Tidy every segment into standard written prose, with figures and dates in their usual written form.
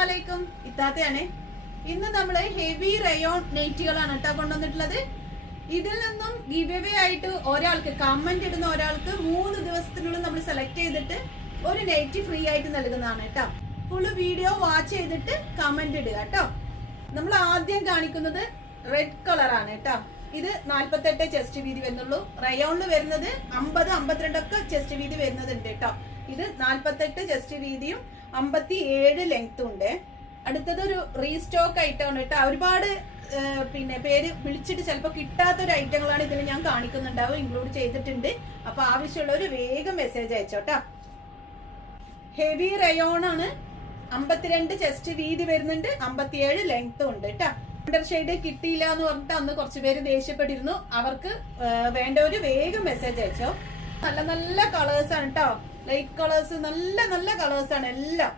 അസ്സലാമലൈക്കും. ഇത്താത്തയാണ്. ഇന്ന് നമ്മള് ഹെവി റയോൺ നെറ്റുകളാണ് കേട്ടോ കൊണ്ടുവന്നിട്ടുള്ളത്. ഇതിൽ നിന്നും ഗിവ് അവേ ആയിട്ട് ഒരാൾക്ക് കമന്റ് ഇടുന്ന ഒരാൾക്ക് 3 ദിവസത്തിനുള്ളിൽ നമ്മൾ സെലക്ട് ചെയ്തിട്ട് ഒരു നെറ്റ് ഫ്രീ ആയിട്ട് നൽകുന്നതാണ് കേട്ടോ. ഫുള്ള് വീഡിയോ വാച്ച് ചെയ്തിട്ട് കമന്റ് ഇടുക കേട്ടോ. നമ്മൾ ആദ്യം കാണിക്കുന്നത് റെഡ് കളറാണ് കേട്ടോ. ഇത് 48 ചെസ്റ്റ് വീതി വരുന്നുള്ളൂ. റയോണിൽ വരുന്നത് 50, 52 ഒക്കെ ചെസ്റ്റ് വീതി വരുന്നതുണ്ട് കേട്ടോ. ഇത് 48 ചെസ്റ്റ് വീതിയും 57 ലെങ്ത്തും ഉണ്ട്. അടുത്തത് ഒരു റീസ്റ്റോക്ക് ഐറ്റമാണ് കേട്ടോ. ഒരുപാട് പേര് വിളിച്ചിട്ട് ചിലപ്പോൾ കിട്ടാത്തൊരു ഐറ്റങ്ങളാണ് ഇതിൽ ഞാൻ കാണിക്കുന്നുണ്ടാവും, ഇൻക്ലൂഡ് ചെയ്തിട്ടുണ്ട്. അപ്പൊ ആവശ്യമുള്ളവർ വേഗം മെസ്സേജ് അയച്ചോട്ടോ. ഹെവി റയോൺ ആണ്. 52 ചെസ്റ്റ് വീതി വരുന്നുണ്ട്, 57 ലെങ്ത്തും ഉണ്ട് കേട്ടോ. അണ്ടർ ഷെയ്ഡ് കിട്ടിയില്ല എന്ന് പറഞ്ഞിട്ട് അന്ന് കുറച്ച് പേര് ദേഷ്യപ്പെട്ടിരുന്നു. അവർക്ക് വേണ്ടവര് വേഗം മെസ്സേജ് അയച്ചോ. നല്ല നല്ല കളേഴ്സ് ആണ് കേട്ടോ. ലൈറ്റ് കളേഴ്സ്, നല്ല നല്ല കളേഴ്സ് ആണ് എല്ലാം.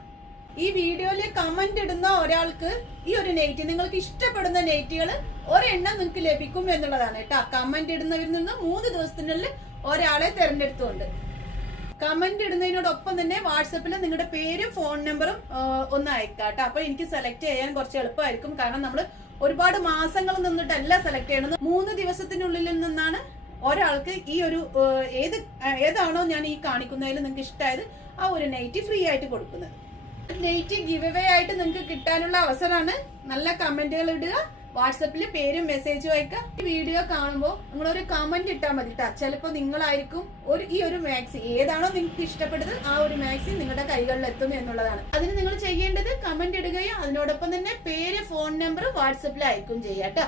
ഈ വീഡിയോയില് കമന്റ് ഇടുന്ന ഒരാൾക്ക് ഈ ഒരു നെറ്റ്, നിങ്ങൾക്ക് ഇഷ്ടപ്പെടുന്ന നെറ്റുകൾ ഒരെണ്ണം നിങ്ങൾക്ക് ലഭിക്കും എന്നുള്ളതാണ് കേട്ടോ. കമന്റ് ഇടുന്നവരിൽ നിന്ന് 3 ദിവസത്തിനുള്ളിൽ ഒരാളെ തെരഞ്ഞെടുത്തുകൊണ്ട് കമന്റ് ഇടുന്നതിനോടൊപ്പം തന്നെ വാട്സപ്പിൽ നിങ്ങളുടെ പേരും ഫോൺ നമ്പറും ഒന്ന് അയക്കാം കേട്ടോ. അപ്പൊ എനിക്ക് സെലക്ട് ചെയ്യാൻ കുറച്ച് എളുപ്പമായിരിക്കും. കാരണം നമ്മൾ ഒരുപാട് മാസങ്ങൾ നിന്നിട്ടല്ല സെലക്ട് ചെയ്യണത്. 3 ദിവസത്തിനുള്ളിൽ നിന്നാണ് ഒരാൾക്ക് ഈ ഒരു ഏതാണോ ഞാൻ ഈ കാണിക്കുന്നതിൽ നിങ്ങൾക്ക് ഇഷ്ടമായത് ആ ഒരു നൈറ്റ് ഫ്രീ ആയിട്ട് കൊടുക്കുന്നത്. നൈറ്റ് ഗിവ് അവേ ആയിട്ട് നിങ്ങൾക്ക് കിട്ടാനുള്ള അവസരമാണ്. നല്ല കമന്റുകൾ ഇടുക, വാട്സപ്പിൽ പേരും മെസ്സേജും അയക്കുക. ഈ വീഡിയോ കാണുമ്പോൾ നിങ്ങളൊരു കമന്റ് ഇട്ടാൽ മതി കേട്ടോ. ചിലപ്പോൾ നിങ്ങളായിരിക്കും ഈ ഒരു മാക്സി ഏതാണോ നിങ്ങൾക്ക് ഇഷ്ടപ്പെട്ടത് ആ ഒരു മാക്സി നിങ്ങളുടെ കൈകളിൽ എത്തും എന്നുള്ളതാണ്. അതിന് നിങ്ങൾ ചെയ്യേണ്ടത് കമന്റ് ഇടുകയും അതിനോടൊപ്പം തന്നെ പേര്, ഫോൺ നമ്പർ വാട്സപ്പിൽ അയക്കും ചെയ്യാം കേട്ടോ.